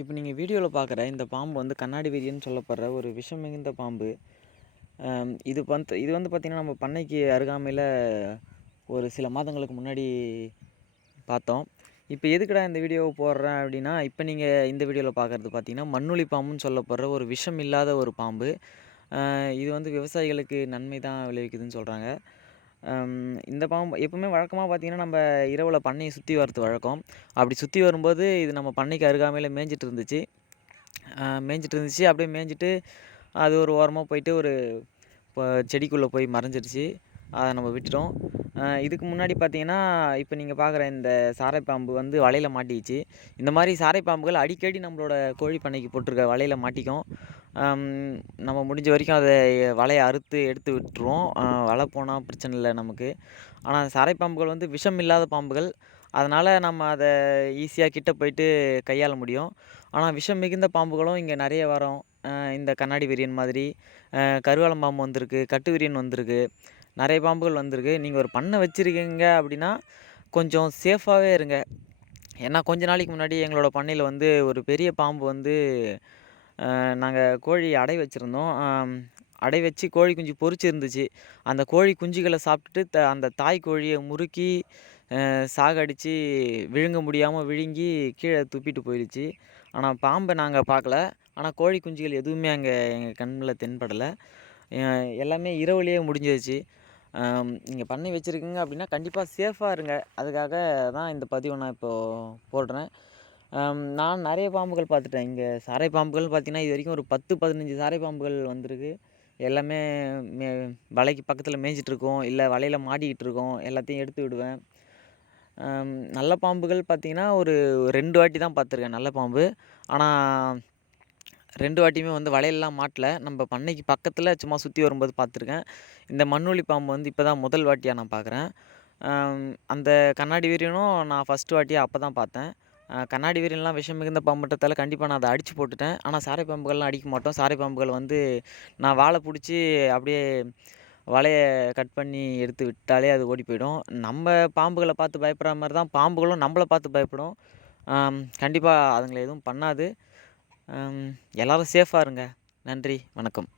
இப்போ நீங்கள் வீடியோவில் பார்க்குற இந்த பாம்பு வந்து கண்ணாடி வீதின்னு சொல்லப்படுற ஒரு விஷம் மிகுந்த பாம்பு. இது வந்து இது வந்து பார்த்திங்கன்னா நம்ம பண்ணைக்கு அருகாமையில் ஒரு சில மாதங்களுக்கு முன்னாடி பார்த்தோம். இப்போ எதுக்குடா இந்த வீடியோவை போடுறேன் அப்படின்னா இப்போ நீங்கள் இந்த வீடியோவில் பார்க்குறது பார்த்தீங்கன்னா மண்ணுளி பாம்புன்னு சொல்லப்படுற ஒரு விஷம் இல்லாத ஒரு பாம்பு. இது வந்து விவசாயிகளுக்கு நன்மை தான் விளைவிக்குதுன்னு சொல்கிறாங்க இந்த பாம்பு எப்பவுமே வழக்கமாக பார்த்தீங்கன்னா நம்ம இரவில் பண்ணையை சுற்றி வரது வழக்கம். அப்படி சுற்றி வரும்போது இது நம்ம பண்ணைக்கு அருகாமையில் மேய்ஞ்சிட்டு இருந்துச்சு. மேய்ஞ்சிட்டு இருந்துச்சு. அப்படியே மேய்ஞ்சிட்டு அது ஒரு ஓரமாக போயிட்டு ஒரு இப்போ செடிக்குள்ளே போய் மறைஞ்சிருச்சு. அதை நம்ம விட்டுட்டோம். இதுக்கு முன்னாடி பார்த்தீங்கன்னா இப்போ நீங்கள் பார்க்குற இந்த சாரைப்பாம்பு வந்து வலையில் மாட்டிக்கிச்சு. இந்த மாதிரி சாரைப்பாம்புகள் அடிக்கடி நம்மளோட கோழி பண்ணைக்கு போட்டிருக்க வலையில் மாட்டிக்கும். நம்ம முடிஞ்ச வரைக்கும் அதை வலையை அறுத்து எடுத்து விட்டுருவோம். வலை போனால் பிரச்சனை இல்லை நமக்கு. ஆனால் சாரைப்பாம்புகள் வந்து விஷம் இல்லாத பாம்புகள். அதனால் நம்ம அதை ஈஸியாக கிட்ட போயிட்டு கையாள முடியும். ஆனால் விஷம் மிகுந்த பாம்புகளும் இங்கே நிறைய வரும். இந்த கண்ணாடி விரியன் மாதிரி ஆஹ் கருவாலம் பாம்பு வந்திருக்கு கட்டு விரியன் வந்திருக்கு. நிறைய பாம்புகள் வந்திருக்கு. நீங்கள் ஒரு பண்ணை வச்சுருக்கீங்க அப்படின்னா கொஞ்சம் சேஃபாகவே இருங்க. ஏன்னா கொஞ்ச நாளைக்கு முன்னாடி எங்களோட பண்ணையில் வந்து ஒரு பெரிய பாம்பு வந்து நாங்கள் கோழி அடை வச்சுருந்தோம். அடை வச்சு கோழி குஞ்சு பொரிச்சு இருந்துச்சு அந்த கோழி குஞ்சுகளை சாப்பிட்டுட்டு த அந்த தாய் கோழியை முறுக்கி சாகடிச்சு விழுங்க முடியாமல் விழுங்கி கீழே துப்பிட்டு போயிடுச்சு. ஆனால் பாம்பை நாங்கள் பார்க்கல. ஆனால் கோழி குஞ்சுகள் எதுவுமே அங்கே எங்கள் கண்ணில் தென்படலை. எல்லாமே இரவுலேயே முடிஞ்சிருச்சு. நீங்கள் பண்ணி வச்சுருக்கீங்க அப்படின்னா கண்டிப்பாக சேஃபாக இருங்க. அதுக்காக தான் இந்த பதிவை நான் இப்போது போடுறேன். நான் நிறைய பாம்புகள் பார்த்துட்டேன். இங்கே சாரை பாம்புகள் பார்த்தீங்கன்னா இது வரைக்கும் ஒரு பத்து பதினஞ்சு சாரை பாம்புகள் வந்திருக்கு. எல்லாமே மே வலைக்கு பக்கத்தில் மேஞ்சிட்டுருக்கோம் இல்லை வலையில் மாட்டிக்கிட்டு இருக்கோம் எல்லாத்தையும் எடுத்து விடுவேன். நல்ல பாம்புகள் பார்த்திங்கன்னா ஒரு ரெண்டு வாட்டி தான் பார்த்துருக்கேன் நல்ல பாம்பு. ஆனால் ரெண்டு வாட்டியுமே வந்து வலையெல்லாம் மாட்டல. நம்ம பண்ணைக்கு பக்கத்தில் சும்மா சுற்றி வரும்போது பார்த்துருக்கேன் இந்த மண்ணுளி பாம்பு வந்து இப்போ தான் முதல் வாட்டியாக நான் பார்க்குறேன் அந்த கண்ணாடி வீரியனும் நான் ஃபஸ்ட்டு வாட்டியாக அப்போ தான் பார்த்தேன் கண்ணாடி வீரியன்லாம் விஷம் மிகுந்த பாம்புன்றதால கண்டிப்பாக நான் அதை அடித்து போட்டுட்டேன். ஆனால் சாரை பாம்புகள்லாம் அடிக்க மாட்டோம். சாரை பாம்புகள் வந்து நான் வாழை பிடிச்சி அப்படியே வலையை கட் பண்ணி எடுத்து விட்டாலே அது ஓடி போயிடும். நம்ம பாம்புகளை பார்த்து பயப்படுற மாதிரி தான் பாம்புகளும் நம்மளை பார்த்து பயப்படும். கண்டிப்பாக அதுங்களை எதுவும் பண்ணாது. எல்லோரும் சேஃபாக இருங்க. நன்றி வணக்கம்.